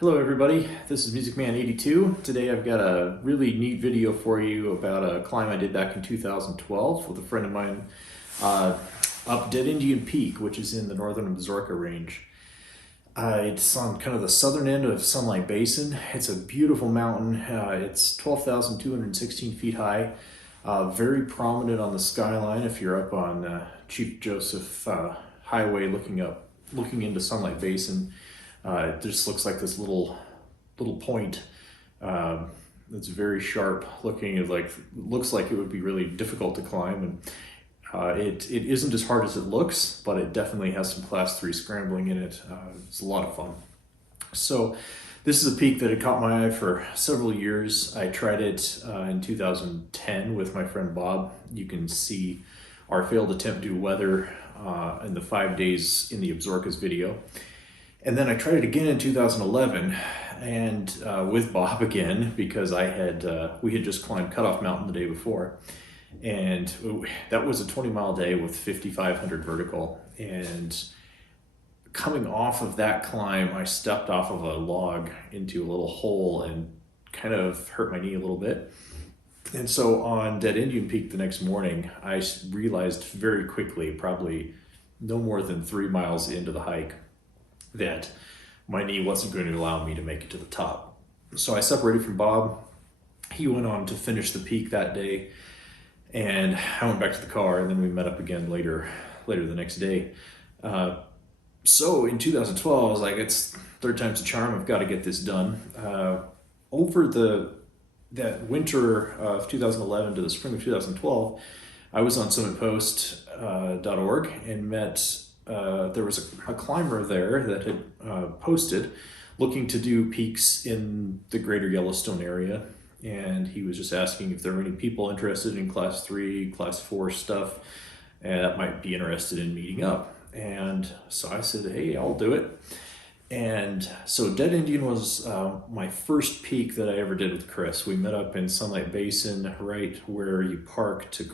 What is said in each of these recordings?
Hello everybody, this is MusicMan82. Today I've got a really neat video for you about a climb I did back in 2012 with a friend of mine up Dead Indian Peak, which is in the northern Absaroka range. It's on kind of the southern end of Sunlight Basin. It's a beautiful mountain. It's 12,216 feet high, very prominent on the skyline if you're up on Chief Joseph Highway looking into Sunlight Basin. It just looks like this little point that's very sharp looking. It looks like it would be really difficult to climb, and it isn't as hard as it looks, but it definitely has some class 3 scrambling in it. It's a lot of fun. So this is a peak that had caught my eye for several years. I tried it in 2010 with my friend Bob. You can see our failed attempt due to weather in the 5 days in the Absarokas video. And then I tried it again in 2011 and with Bob again, because we had just climbed Cutoff Mountain the day before. And that was a 20-mile day with 5,500 vertical. And coming off of that climb, I stepped off of a log into a little hole and kind of hurt my knee a little bit. And so on Dead Indian Peak the next morning, I realized very quickly, probably no more than 3 miles into the hike, that my knee wasn't going to allow me to make it to the top. So I separated from Bob. He went on to finish the peak that day, and I went back to the car, and then we met up again later the next day. So in 2012, I was like, it's third time's the charm. I've got to get this done. Over that winter of 2011 to the spring of 2012, I was on summitpost.org and met there was a climber there that had posted looking to do peaks in the greater Yellowstone area, and he was just asking if there were any people interested in class 3, class 4 stuff that might be interested in meeting up. And so I said, hey, I'll do it. And so Dead Indian was my first peak that I ever did with Chris. We met up in Sunlight Basin, right where you park to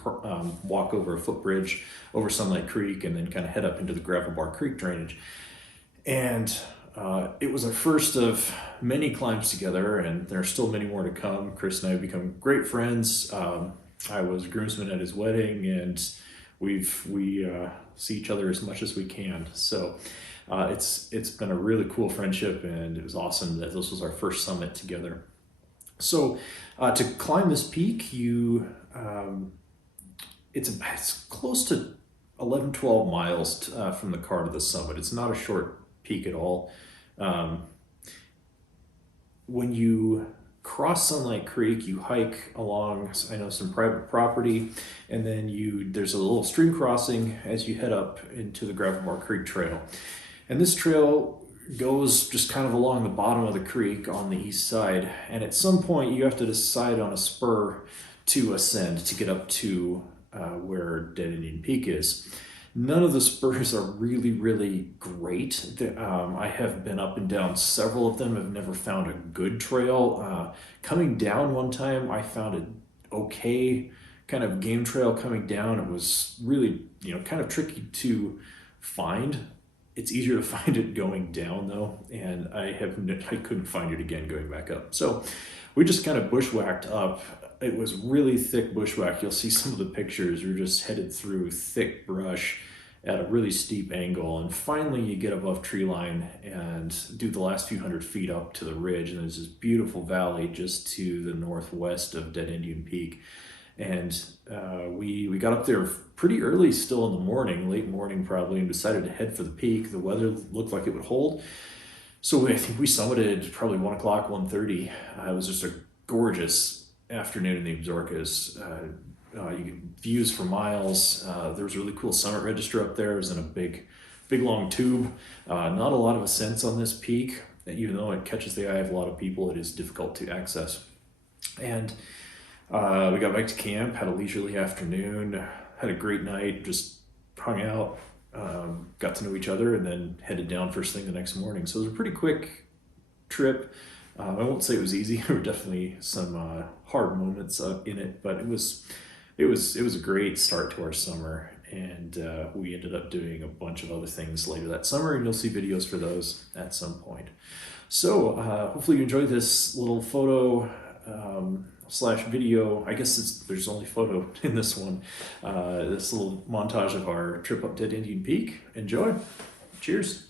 walk over a footbridge over Sunlight Creek and then kind of head up into the Gravel Bar Creek drainage. And it was our first of many climbs together, and there are still many more to come. Chris and I have become great friends. I was groomsman at his wedding, and we see each other as much as we can. So it's been a really cool friendship, and it was awesome that this was our first summit together. So to climb this peak, it's close to 11-12 miles from the car to the summit. It's not a short peak at all. When you cross Sunlight Creek, you hike along, I know, some private property, and then there's a little stream crossing as you head up into the Gravel Bar Creek Trail. And this trail goes just kind of along the bottom of the creek on the east side, and at some point you have to decide on a spur to ascend to get up to where Dead Indian Peak is. None of the spurs are really great. I have been up and down several of them. I've never found a good trail. Coming down one time, I found an okay kind of game trail coming down. It was really, kind of tricky to find. It's easier to find it going down though, and I couldn't find it again going back up. So we just kind of bushwhacked up. It was really thick bushwhack. You'll see some of the pictures. We're just headed through thick brush at a really steep angle, and finally you get above tree line and do the last few hundred feet up to the ridge, and there's this beautiful valley just to the northwest of Dead Indian Peak. And we got up there pretty early still in the morning, late morning probably, and decided to head for the peak. The weather looked like it would hold. So I think we summited probably 1 o'clock, 1:30. It was just a gorgeous afternoon in the Absarokas. You get views for miles. There was a really cool summit register up there. It was in a big long tube. Not a lot of ascents on this peak. Even though it catches the eye of a lot of people, it is difficult to access. And we got back to camp, had a leisurely afternoon, had a great night, just hung out, got to know each other, and then headed down first thing the next morning. So it was a pretty quick trip. I won't say it was easy. There were definitely some hard moments in it, but it was a great start to our summer, and we ended up doing a bunch of other things later that summer, and you'll see videos for those at some point. So hopefully you enjoyed this little photo slash video. I guess there's only photo in this one. This little montage of our trip up Dead Indian Peak. Enjoy. Cheers.